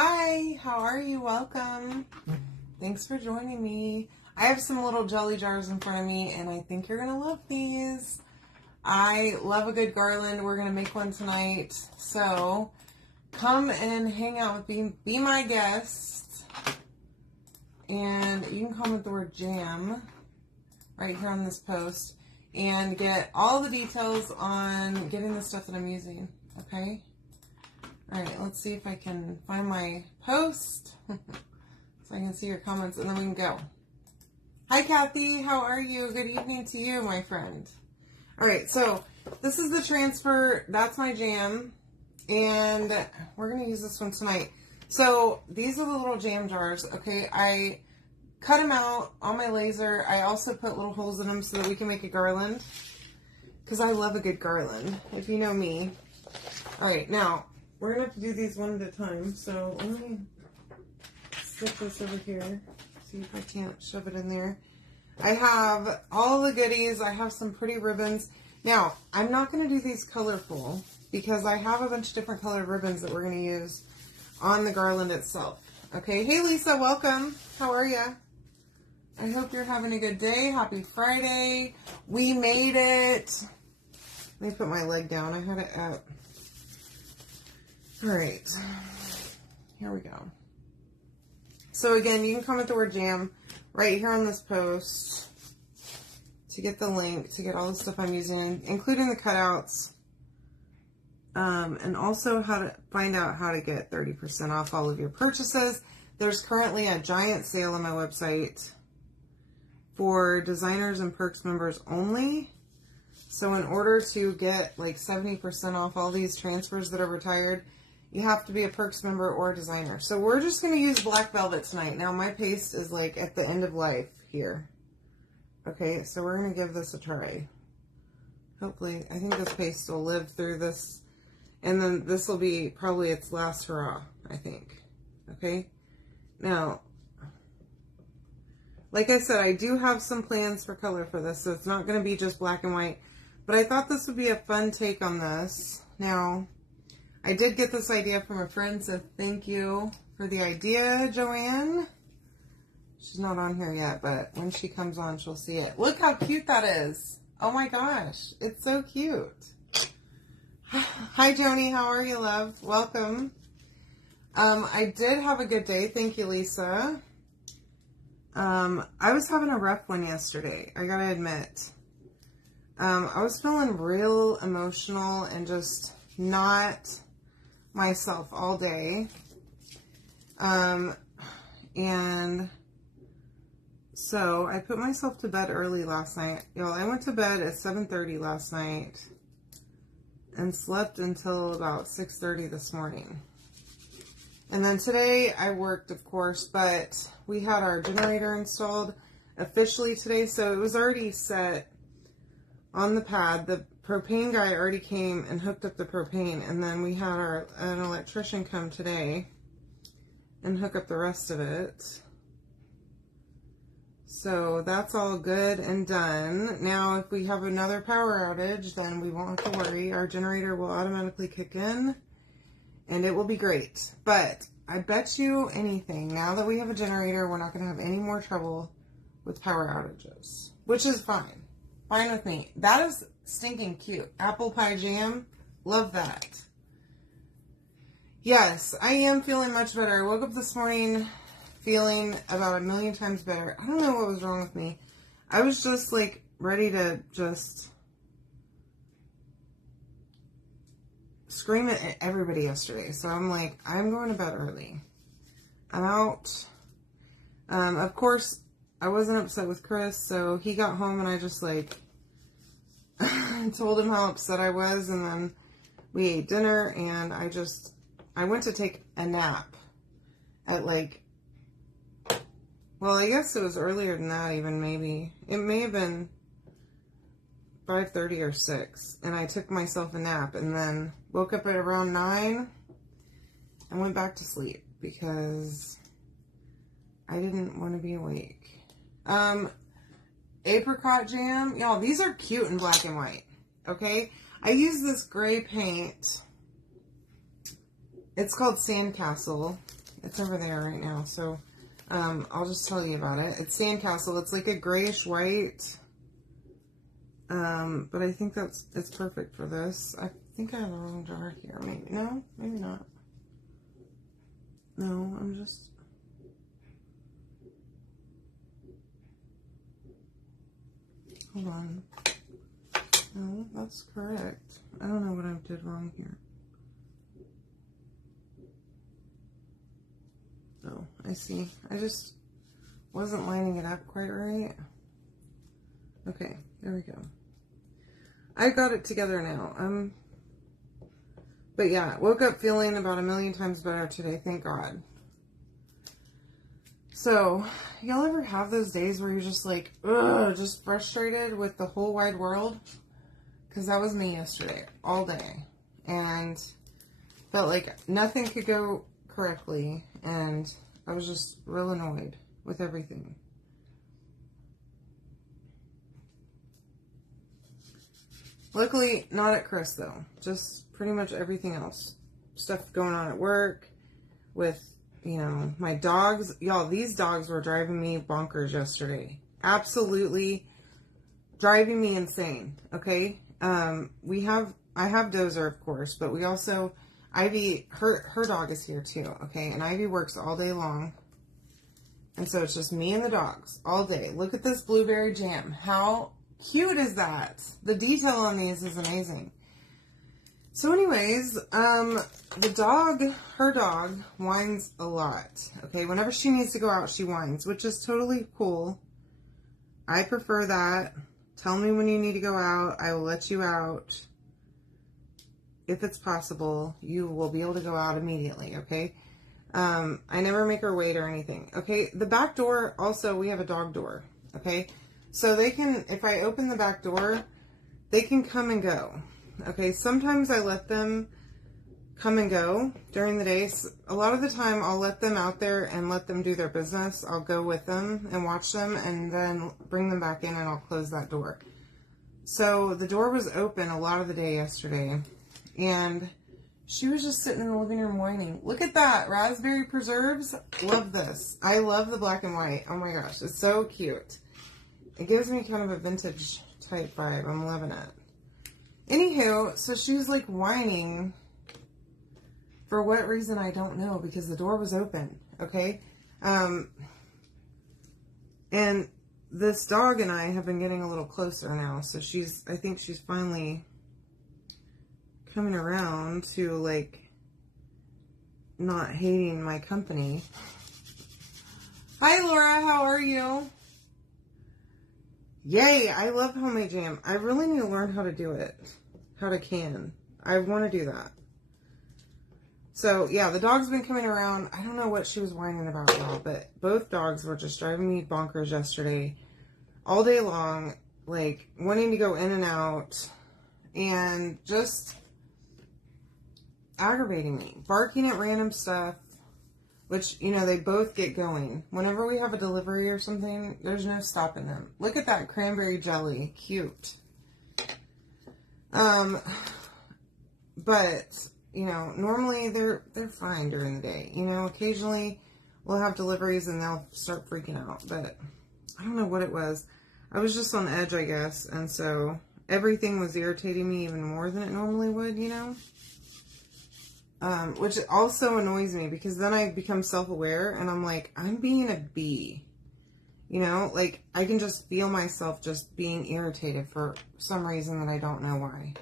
Hi, how are you? Welcome. Thanks for joining me. I have some little jelly jars in front of me, and I think you're going to love these. I love a good garland. We're going to make one tonight. So come and hang out with me. Be my guest. And you can comment the word jam right here on this post and get all the details on getting the stuff that I'm using. Okay? All right, let's see if I can find my post so I can see your comments, and then we can go. Hi, Kathy. How are you? Good evening to you, my friend. All right, so this is the transfer. That's my jam, and we're going to use this one tonight. So these are the little jam jars, okay? I cut them out on my laser. I also put little holes in them so that we can make a garland, because I love a good garland, if you know me. All right, now, we're going to have to do these one at a time, so let me slip this over here, see if I can't shove it in there. I have all the goodies. I have some pretty ribbons. Now, I'm not going to do these colorful because I have a bunch of different colored ribbons that we're going to use on the garland itself. Okay, hey Lisa, welcome. How are you? I hope you're having a good day. Happy Friday. We made it. Let me put my leg down. I had it up. All right, here we go. So again, you can comment the word jam right here on this post to get the link, to get all the stuff I'm using, including the cutouts, and also how to find out how to get 30% off all of your purchases. There's currently a giant sale on my website for designers and perks members only. So in order to get like 70% off all these transfers that are retired, you have to be a perks member or a designer. So we're just going to use black velvet tonight. Now my paste is like at the end of life here. Okay, so we're going to give this a try. Hopefully, I think this paste will live through this. And then this will be probably its last hurrah, I think. Okay, now, like I said, I do have some plans for color for this. So it's not going to be just black and white. But I thought this would be a fun take on this. Now, I did get this idea from a friend, so thank you for the idea, Joanne. She's not on here yet, but when she comes on, she'll see it. Look how cute that is. Oh my gosh, it's so cute. Hi, Joni. How are you, love? Welcome. I did have a good day. Thank you, Lisa. I was having a rough one yesterday, I gotta admit. I was feeling real emotional and just not myself all day. And so I put myself to bed early last night. Y'all, I went to bed at 7:30 last night and slept until about 6:30 this morning. And then today I worked, of course, but we had our generator installed officially today, so it was already set on the pad. The propane guy already came and hooked up the propane, and then we had an electrician come today and hook up the rest of it. So that's all good and done. Now, if we have another power outage, then we won't have to worry. Our generator will automatically kick in, and it will be great. But I bet you anything, now that we have a generator, we're not going to have any more trouble with power outages, which is fine. Fine with me. That is stinking cute. Apple pie jam. Love that. Yes, I am feeling much better. I woke up this morning feeling about 1,000,000 times better. I don't know what was wrong with me. I was just like ready to just scream at everybody yesterday. So I'm like, I'm going to bed early. I'm out. Of course, I wasn't upset with Chris, so he got home and I just like told him how upset I was, and then we ate dinner, and I went to take a nap at like, well, I guess it was earlier than that even, maybe. It may have been 5:30 or 6, and I took myself a nap, and then woke up at around 9 and went back to sleep because I didn't want to be awake. Apricot jam. Y'all, these are cute in black and white. Okay? I use this gray paint. It's called Sandcastle. It's over there right now. So I'll just tell you about it. It's Sandcastle. It's like a grayish white. But I think it's perfect for this. I think I have the wrong jar here. Maybe no, maybe not. No, I'm just. Hold on. No, that's correct. I don't know what I did wrong here. Oh, I see. I just wasn't lining it up quite right. Okay, there we go. I got it together now. But yeah, woke up feeling about 1,000,000 times better today, thank God. So, y'all ever have those days where you're just like, ugh, just frustrated with the whole wide world? Because that was me yesterday, all day. And felt like nothing could go correctly, and I was just real annoyed with everything. Luckily, not at Chris, though. Just pretty much everything else. Stuff going on at work with, you know, my dogs. Y'all, these dogs were driving me bonkers yesterday. Absolutely driving me insane, okay? I have Dozer, of course, but we also, Ivy, her dog is here too, okay? And Ivy works all day long. And so it's just me and the dogs all day. Look at this blueberry jam. How cute is that? The detail on these is amazing. So anyways, the dog, her dog, whines a lot. Okay, whenever she needs to go out, she whines, which is totally cool. I prefer that. Tell me when you need to go out. I will let you out. If it's possible, you will be able to go out immediately, okay? I never make her wait or anything. Okay, the back door, also, we have a dog door, okay? So they can, if I open the back door, they can come and go. Okay, sometimes I let them come and go during the day. So a lot of the time, I'll let them out there and let them do their business. I'll go with them and watch them and then bring them back in and I'll close that door. So the door was open a lot of the day yesterday. And she was just sitting in the living room whining. Look at that. Raspberry preserves. Love this. I love the black and white. Oh my gosh. It's so cute. It gives me kind of a vintage type vibe. I'm loving it. Anywho, so she was like whining for what reason I don't know, because the door was open, okay? And this dog and I have been getting a little closer now, so I think she's finally coming around to like not hating my company. Hi Laura, how are you? Yay, I love homemade jam. I really need to learn how to do it. How to can. I want to do that. So, yeah, the dog's been coming around. I don't know what she was whining about, y'all, but both dogs were just driving me bonkers yesterday. All day long, like, wanting to go in and out. And just aggravating me. Barking at random stuff. Which, you know, they both get going. Whenever we have a delivery or something, there's no stopping them. Look at that cranberry jelly. Cute. But, you know, normally they're fine during the day. You know, occasionally we'll have deliveries and they'll start freaking out. But I don't know what it was. I was just on edge, I guess. And so everything was irritating me even more than it normally would, you know. Which also annoys me because then I become self-aware and I'm like, I'm being a bee. You know, like I can just feel myself just being irritated for some reason that I don't know why.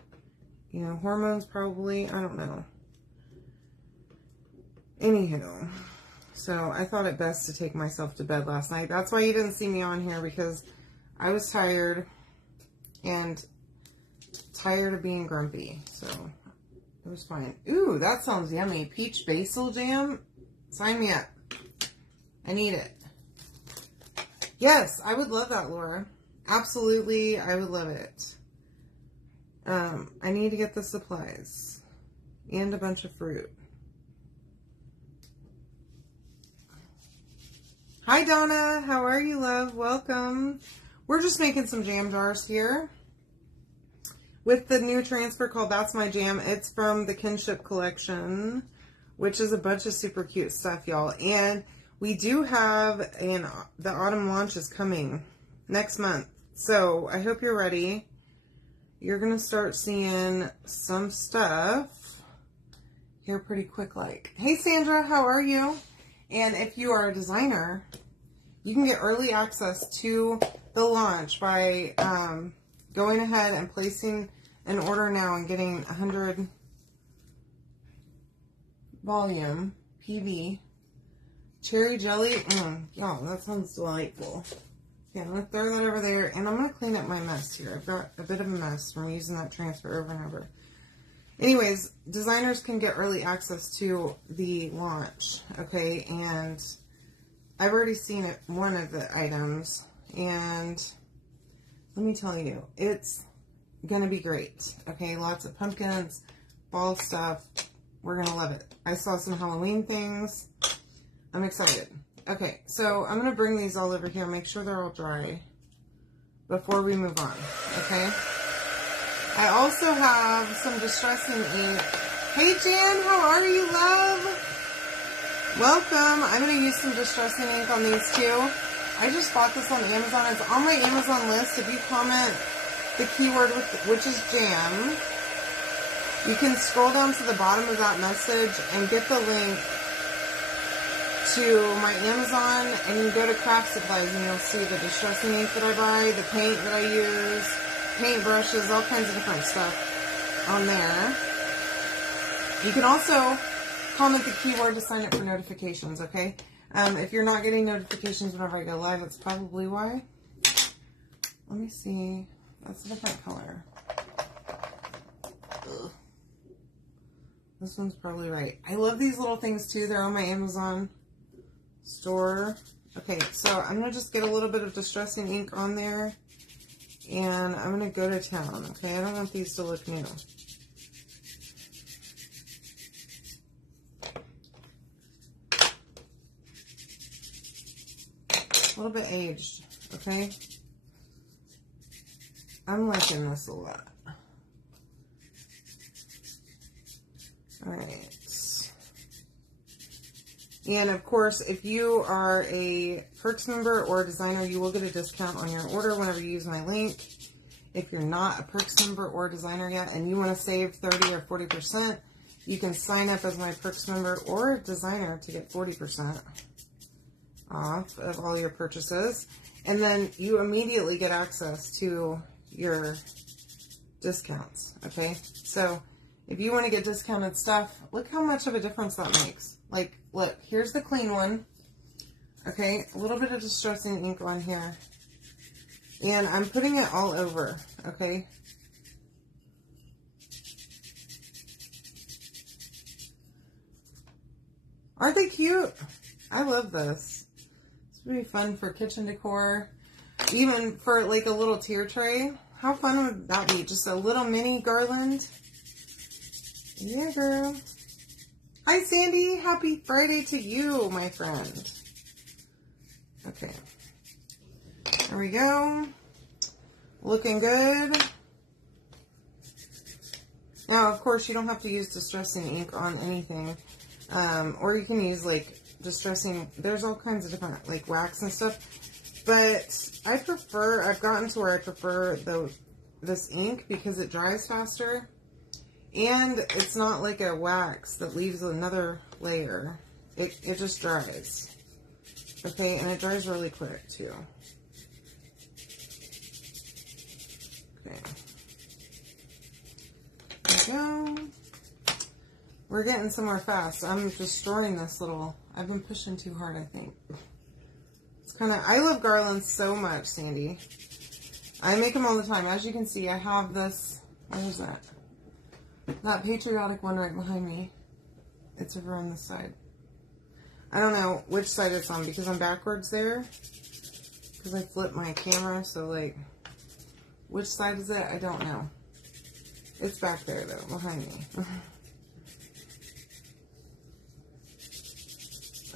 You know, hormones probably, I don't know. Anywho, so I thought it best to take myself to bed last night. That's why you didn't see me on here, because I was tired and tired of being grumpy. So it was fine. Ooh, that sounds yummy. Peach basil jam. Sign me up. I need it. Yes, I would love that, Laura. Absolutely, I would love it. I need to get the supplies. And a bunch of fruit. Hi, Donna. How are you, love? Welcome. We're just making some jam jars here. With the new transfer called That's My Jam. It's from the Kinship collection. which is a bunch of super cute stuff, y'all. And we do have the autumn launch is coming next month. So I hope you're ready. You're going to start seeing some stuff here pretty quick like. Hey Sandra, how are you? And if you are a designer, you can get early access to the launch by going ahead and placing an order now and getting 100 volume PV cherry jelly. Y'all, that sounds delightful. Okay, I'm going to throw that over there, and I'm going to clean up my mess here. I've got a bit of a mess from using that transfer over and over. Anyways, designers can get early access to the launch, okay? And I've already seen one of the items, and let me tell you, it's going to be great, okay? Lots of pumpkins, fall stuff. We're going to love it. I saw some Halloween things. I'm excited. Okay, so I'm going to bring these all over here, make sure they're all dry before we move on, okay? I also have some distressing ink. Hey Jan, how are you, love? Welcome. I'm going to use some distressing ink on these too. I just bought this on Amazon. It's on my Amazon list. If you comment the keyword, which is jam, you can scroll down to the bottom of that message and get the link to my Amazon, and you go to craft supplies and you'll see the distressing ink that I buy, the paint that I use, paint brushes, all kinds of different stuff on there. You can also comment the keyword to sign up for notifications, okay? If you're not getting notifications whenever I go live, that's probably why. Let me see. That's a different color. Ugh. This one's probably right. I love these little things too. They're on my Amazon store. Okay, so I'm going to just get a little bit of distressing ink on there, and I'm going to go to town, okay? I don't want these to look new. A little bit aged, okay? I'm liking this a lot. Alright. And of course, if you are a Perks member or a designer, you will get a discount on your order whenever you use my link. If you're not a Perks member or a designer yet and you want to save 30 or 40%, you can sign up as my Perks member or a designer to get 40% off of all your purchases. And then you immediately get access to your discounts, okay? So if you want to get discounted stuff, look how much of a difference that makes. Like, look, here's the clean one. Okay, a little bit of distressing ink on here. And I'm putting it all over, okay? Aren't they cute? I love this. It's really fun for kitchen decor. Even for like a little tier tray. How fun would that be? Just a little mini garland. Yeah, girl. Hi, Sandy. Happy Friday to you, my friend. Okay. There we go. Looking good. Now, of course, you don't have to use distressing ink on anything. Or you can use, like, distressing. There's all kinds of different, like, wax and stuff. But I've gotten to where I prefer this ink because it dries faster. And it's not like a wax that leaves another layer. It just dries. Okay, and it dries really quick too. Okay. There we go. We're getting somewhere fast. I'm destroying this little... I've been pushing too hard, I think. It's kind of... I love garlands so much, Sandy. I make them all the time. As you can see, I have this... Where's that? That patriotic one right behind me. It's over on this side. I don't know which side it's on because I'm backwards there. Because I flipped my camera, so like, which side is it? I don't know. It's back there though, behind me.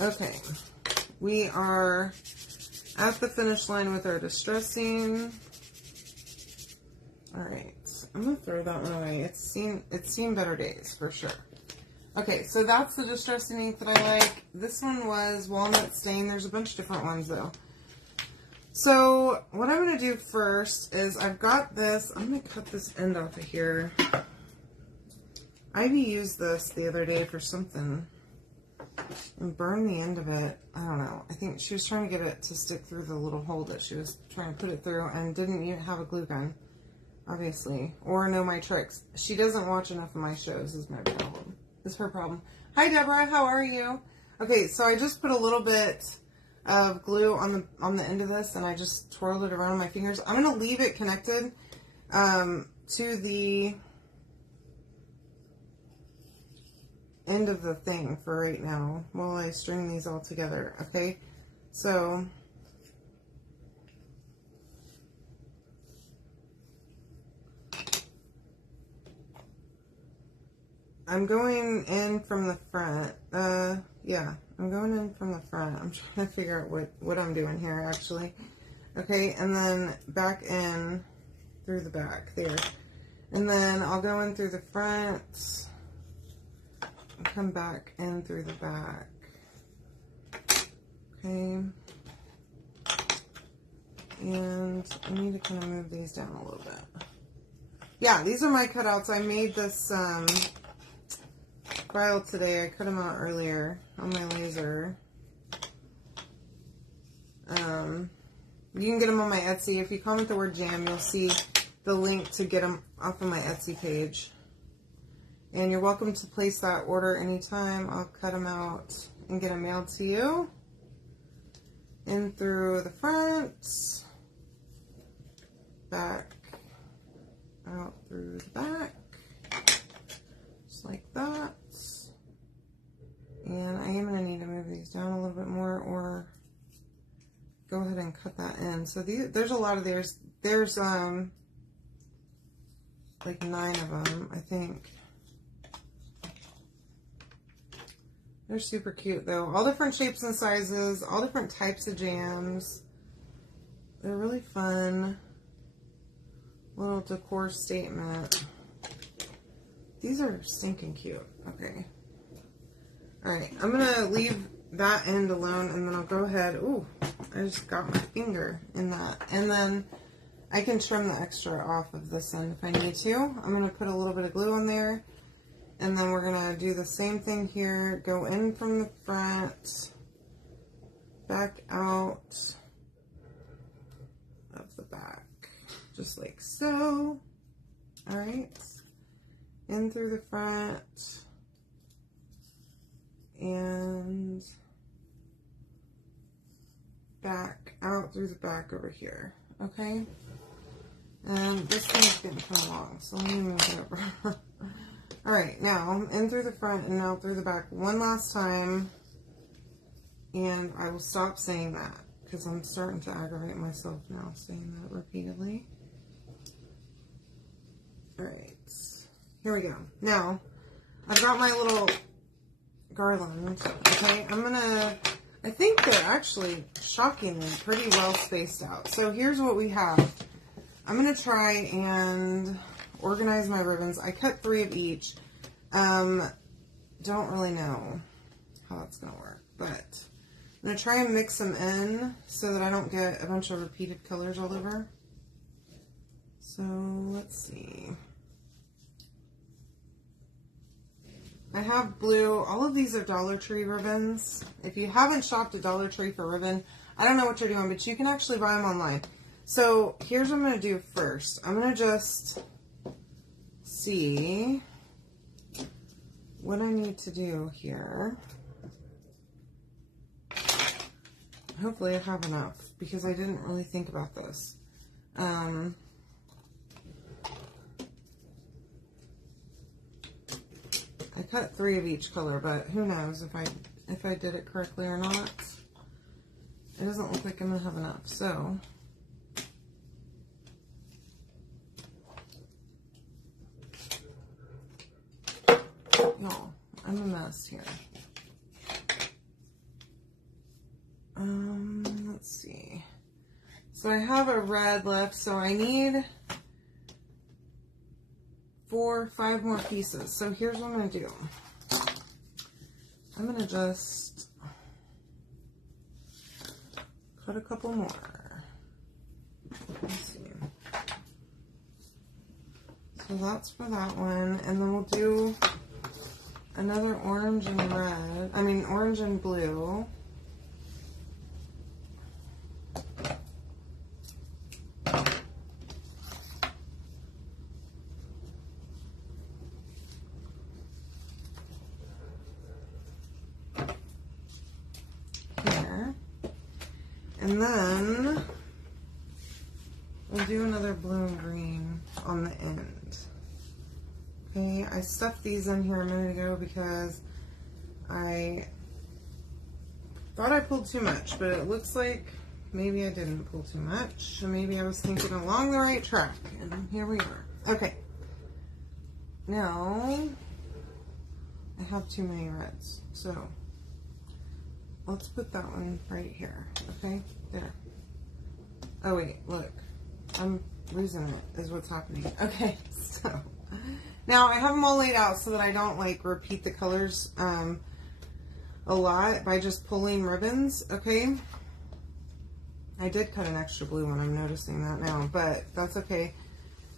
Okay. We are at the finish line with our distressing. Alright. I'm going to throw that one away. It's seen better days, for sure. Okay, so that's the distressing ink that I like. This one was walnut stain. There's a bunch of different ones though. So what I'm going to do first is I've got this. I'm going to cut this end off of here. Ivy used this the other day for something and burned the end of it. I don't know. I think she was trying to get it to stick through the little hole that she was trying to put it through and didn't even have a glue gun, obviously, or know my tricks. She doesn't watch enough of my shows is my problem. It's her problem. Hi, Deborah. How are you? Okay, so I just put a little bit of glue on the end of this, and I just twirled it around my fingers. I'm going to leave it connected to the end of the thing for right now while I string these all together. Okay, so I'm going in from the front. Yeah, I'm going in from the front. I'm trying to figure out what I'm doing here, actually. Okay, and then back in through the back there. And then I'll go in through the front and come back in through the back. Okay. And I need to kind of move these down a little bit. Yeah, these are my cutouts. I made this file today. I cut them out earlier on my laser. You can get them on my Etsy. If you comment the word jam, you'll see the link to get them off of my Etsy page. And you're welcome to place that order anytime. I'll cut them out and get them mailed to you. In through the front, back, out through the back, just like that. And I am going to need to move these down a little bit more, or go ahead and cut that in. So there's a lot of theirs. There's like 9 of them, I think. They're super cute though. All different shapes and sizes, all different types of jams. They're really fun. Little decor statement. These are stinking cute. Okay. Alright, I'm going to leave that end alone, and then I'll go ahead. Ooh, I just got my finger in that. And then I can trim the extra off of this end if I need to. I'm going to put a little bit of glue on there. And then we're going to do the same thing here. Go in from the front, back out of the back. Just like so. Alright. In through the front. And back out through the back over here. Okay? And this thing's getting kind of long, so let me move it over. Alright, now in through the front and out through the back one last time. And I will stop saying that because I'm starting to aggravate myself now saying that repeatedly. Alright, here we go. Now, I've got my little garland. Okay, I think they're actually shockingly pretty well spaced out. So here's what we have. I'm going to try and organize my ribbons. I cut 3 of each. Don't really know how that's going to work, but I'm going to try and mix them in so that I don't get a bunch of repeated colors all over. So let's see. I have blue. All of these are Dollar Tree ribbons. If you haven't shopped at Dollar Tree for ribbon, I don't know what you're doing, but you can actually buy them online. So here's what I'm going to do first. I'm going to just see what I need to do here. Hopefully I have enough because I didn't really think about this. I cut 3 of each color, but who knows if I did it correctly or not. It doesn't look like I'm gonna have enough, so y'all, I'm a mess here. Let's see. So I have a red left, so I need 4 or 5 more pieces. So here's what I'm going to do. I'm going to just put a couple more. Let's see. So that's for that one. And then we'll do another orange and red. I mean, orange and blue. Here. And then we'll do another blue and green on the end. Okay, I stuffed these in here a minute ago because I thought I pulled too much, but it looks like maybe I didn't pull too much. And maybe I was thinking along the right track. And here we are. Okay. Now, I have too many reds. So, let's put that one right here. Okay? There. Oh, wait. Look. I'm losing it is what's happening. Okay. So, now I have them all laid out so that I don't, like, repeat the colors a lot by just pulling ribbons. Okay? I did cut an extra blue one. I'm noticing that now. But that's okay.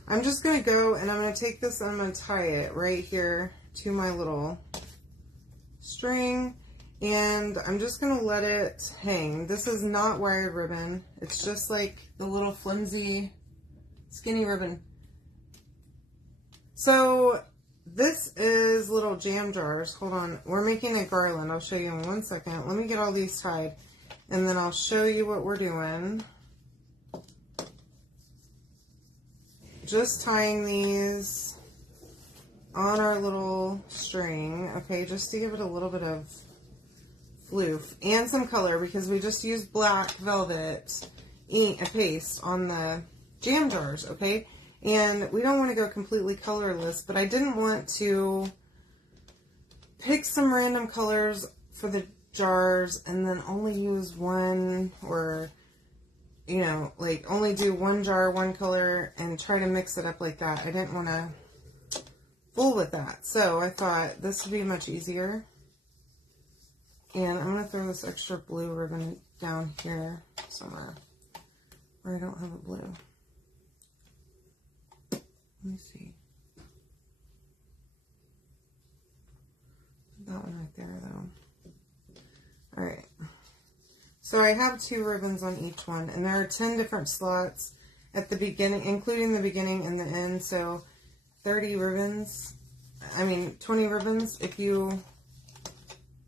I'm just going to go and I'm going to take this and I'm going to tie it right here to my little string. And I'm just going to let it hang. This is not wired ribbon. It's just like the little flimsy, skinny ribbon. So this is little jam jars. Hold on. We're making a garland. I'll show you in 1 second. Let me get all these tied. And then I'll show you what we're doing. Just tying these on our little string, okay, just to give it a little bit of floof and some color because we just used black velvet paste on the jam jars, okay? And we don't want to go completely colorless, but I didn't want to pick some random colors for the jars and then only use one or, you know, like only do one jar, one color and try to mix it up like that. I didn't want to fool with that. So I thought this would be much easier. And I'm going to throw this extra blue ribbon down here somewhere where I don't have a blue. Let me see. Put that one right there though. Alright. So I have 2 ribbons on each one, and there are 10 different slots at the beginning, including the beginning and the end, so 30 ribbons, 20 ribbons if you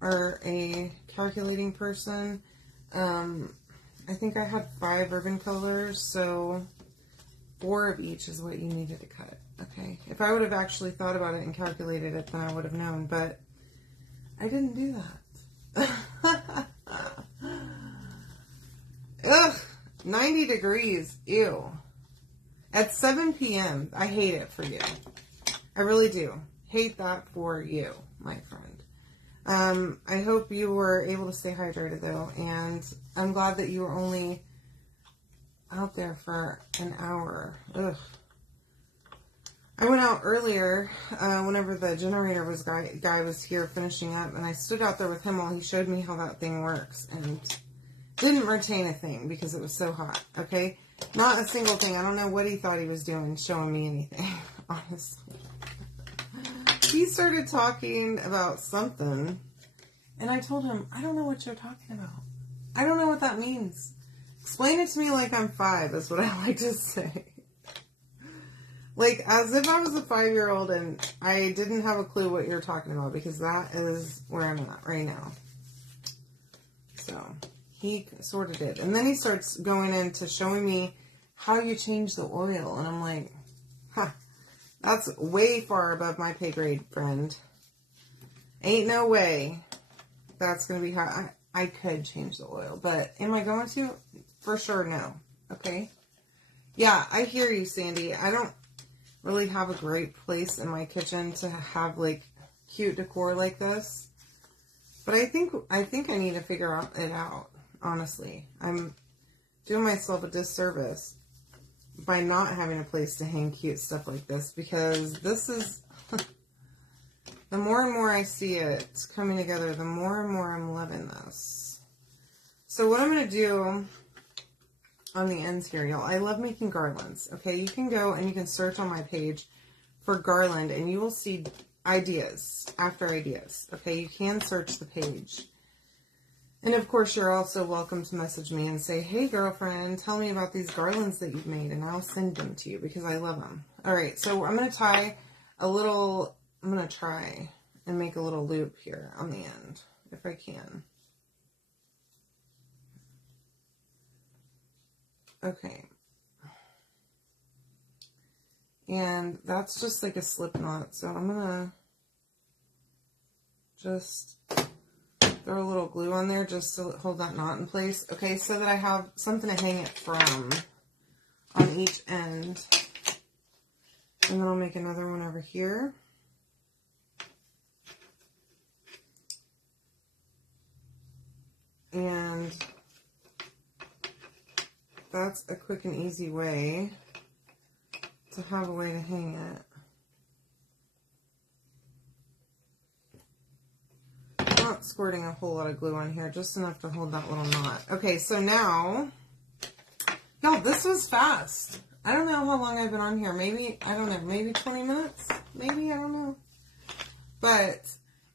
are a calculating person. I think I had 5 ribbon colors, so 4 of each is what you needed to cut, okay? If I would have actually thought about it and calculated it, then I would have known, but I didn't do that. Ugh, 90 degrees, ew. At 7 p.m., I hate it for you. I really do. Hate that for you, my friend. I hope you were able to stay hydrated, though, and I'm glad that you were only out there for an hour. Ugh. I went out earlier, whenever the generator guy was here finishing up, and I stood out there with him while he showed me how that thing works, and didn't retain a thing because it was so hot, okay? Not a single thing. I don't know what he thought he was doing, showing me anything, honestly. He started talking about something, and I told him, I don't know what you're talking about. I don't know what that means. Explain it to me like I'm 5, is what I like to say. Like, as if I was a 5-year-old and I didn't have a clue what you're talking about, because that is where I'm at right now. So, he sort of did. And then he starts going into showing me how you change the oil. And I'm like, huh, that's way far above my pay grade, friend. Ain't no way that's going to be how I could change the oil. But am I going to? For sure, no. Okay? Yeah, I hear you, Sandy. I don't really have a great place in my kitchen to have, like, cute decor like this. But I think I need to figure it out, honestly. I'm doing myself a disservice by not having a place to hang cute stuff like this, because this is the more and more I see it coming together, the more and more I'm loving this. So what I'm going to do on the ends here, y'all, I love making garlands, okay? You can go and you can search on my page for garland, and you will see ideas after ideas, okay? You can search the page. And of course, you're also welcome to message me and say, hey, girlfriend, tell me about these garlands that you've made, and I'll send them to you because I love them. All right, so I'm going to tie a little, I'm going to try and make a little loop here on the end, if I can. Okay. And that's just like a slip knot, so I'm going to just throw a little glue on there just to hold that knot in place. Okay, so that I have something to hang it from on each end. And then I'll make another one over here. And that's a quick and easy way to have a way to hang it. Not squirting a whole lot of glue on here, just enough to hold that little knot. Okay, so now, y'all, this was fast. I don't know how long I've been on here. Maybe, I don't know, maybe 20 minutes? Maybe, I don't know. But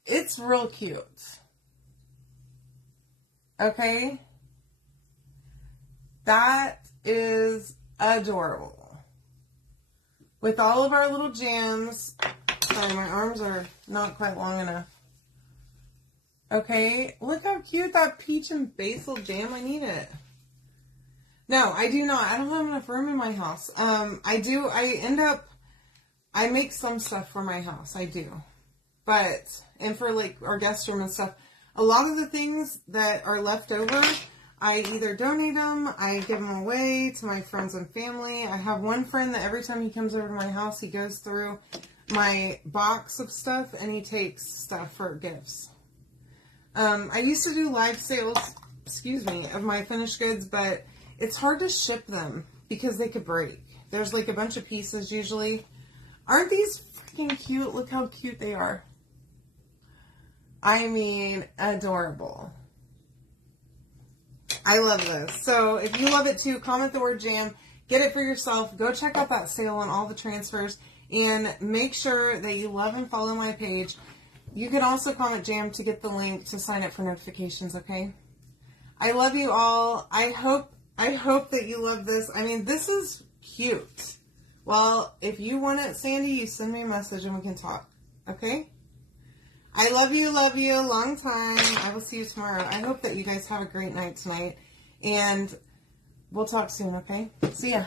it's real cute. Okay? That is adorable. With all of our little jams. Sorry, my arms are not quite long enough. Okay, look how cute that peach and basil jam. I need it. No, I do not. I don't have enough room in my house. I make some stuff for my house. I do. And for like our guest room and stuff, a lot of the things that are left over, I either donate them, I give them away to my friends and family. I have one friend that every time he comes over to my house, he goes through my box of stuff and he takes stuff for gifts. I used to do live sales, of my finished goods, but it's hard to ship them because they could break. There's like a bunch of pieces usually. Aren't these freaking cute? Look how cute they are. I mean, adorable. I love this. So if you love it too, comment the word jam. Get it for yourself. Go check out that sale on all the transfers. And make sure that you love and follow my page. You can also comment jam to get the link to sign up for notifications, okay? I love you all. I hope that you love this. I mean, this is cute. Well, if you want it, Sandy, you send me a message and we can talk, okay? I love you, long time. I will see you tomorrow. I hope that you guys have a great night tonight. And we'll talk soon, okay? See ya.